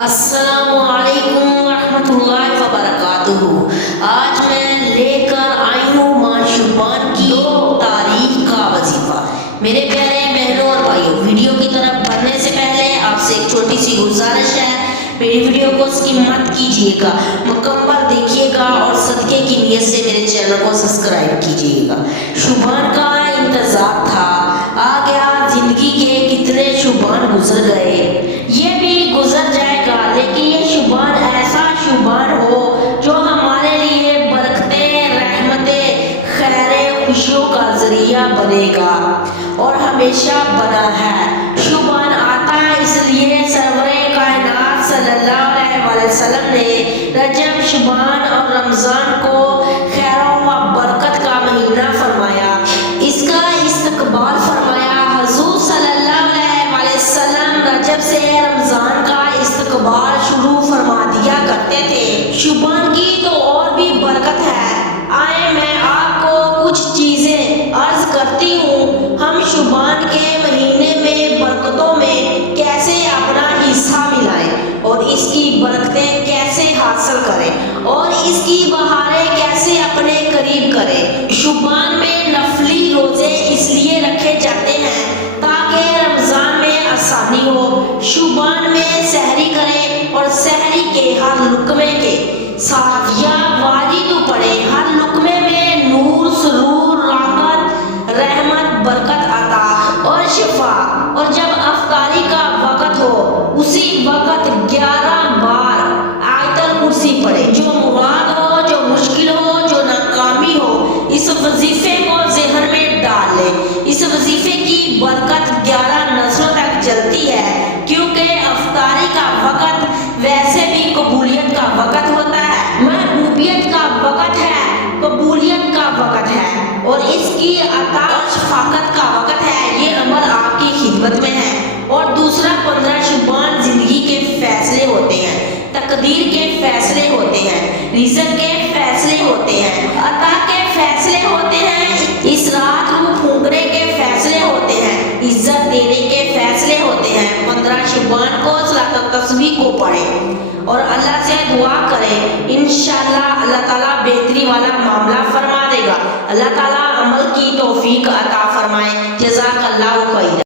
السلام علیکم ورحمۃ اللہ وبرکاتہ۔ آج میں لے کر آئی ہوں ماہ شعبان کی 2 تاریخ کا وظیفہ۔ میرے پیارے بہنوں اور بھائیوں، ویڈیو کی طرف بڑھنے سے پہلے آپ سے ایک چھوٹی سی گزارش ہے، میری ویڈیو کو اسکپ مت کیجیے گا، مکمل دیکھیے گا اور صدقے کی نیت سے میرے چینل کو سبسکرائب کیجیے گا۔ شعبان کا انتظار تھا، آ گیا۔ زندگی کے کتنے شعبان گزر گئے، یہ بھی گزر جائے گا، لیکن یہ شعبان ایسا شعبان ہو جو ہمارے لیے برکتیں، رحمتیں، خیریں، خوشیوں کا ذریعہ بنے گا اور ہمیشہ بنا ہے۔ شعبان آتا ہے اس لیے سرور کائنات صلی اللہ علیہ وسلم نے رجب، شعبان اور رمضان کو خیر و برکت کا مہینہ فرمایا، اس کا استقبال فرمایا۔ حضور صلی اللہ علیہ وسلم رجب سے رمضان کا استقبال شروع فرما دیا کرتے تھے۔ شعبان کی تو اور بھی برکت ہے، آئے میں آپ کو کچھ چیزیں عرض کرتی ہوں۔ ہم شعبان کے مہینے میں برکتوں میں کیسے اپنا حصہ ملائیں اور اس کی برکتیں کیسے حاصل کریں اور اس کی بہاریں کیسے اپنے قریب کریں۔ شعبان میں نفلی روزے اس لیے رکھے جاتے ہیں تاکہ رمضان میں آسانی ہو۔ شعبان میں سحری کریں اور سحری کے ہر لقمے کے ساتھ یا واجب پڑھیں۔ ہر لقمے میں نور، سرور، راحت، رحمت، برکت، عطا اور شفا۔ اور جب افطاری کا وقت ہو اسی وقت 11 بار آیت الکرسی پڑھیں۔ جو مراد ہو، جو مشکل ہو، جو ناکامی ہو، اس وظیفے کو ذہن میں ڈال لیں۔ اس وظیفے کی برکت 11 نسلوں تک چلتی ہے، کیونکہ افطاری کا وقت ویسے بھی قبولیت کا وقت ہوتا ہے، محبوبیت کا وقت ہے، قبولیت کا وقت ہے اور اس کی عطا اور شفاقت کا وقت ہے۔ یہ عمل آپ کی خدمت میں ہے۔ اور دوسرا 15 شعبان زندگی کے فیصلے ہوتے ہیں، تقدیر کے فیصلے ہوتے ہیں، رزق کے فیصلے ہوتے ہیں، عطا کے فیصلے ہوتے ہیں، اس رات روح پھونکنے کے فیصلے ہوتے ہیں، عزت دینے کے فیصلے ہوتے ہیں۔ 15 شعبان کو صلاۃ التسبیح کو پڑھیں اور اللہ سے دعا کریں، انشاءاللہ اللہ تعالیٰ بہتری والا معاملہ فرما دے گا۔ اللہ تعالیٰ عمل کی توفیق عطا فرمائے۔ جزاک اللہ خیر۔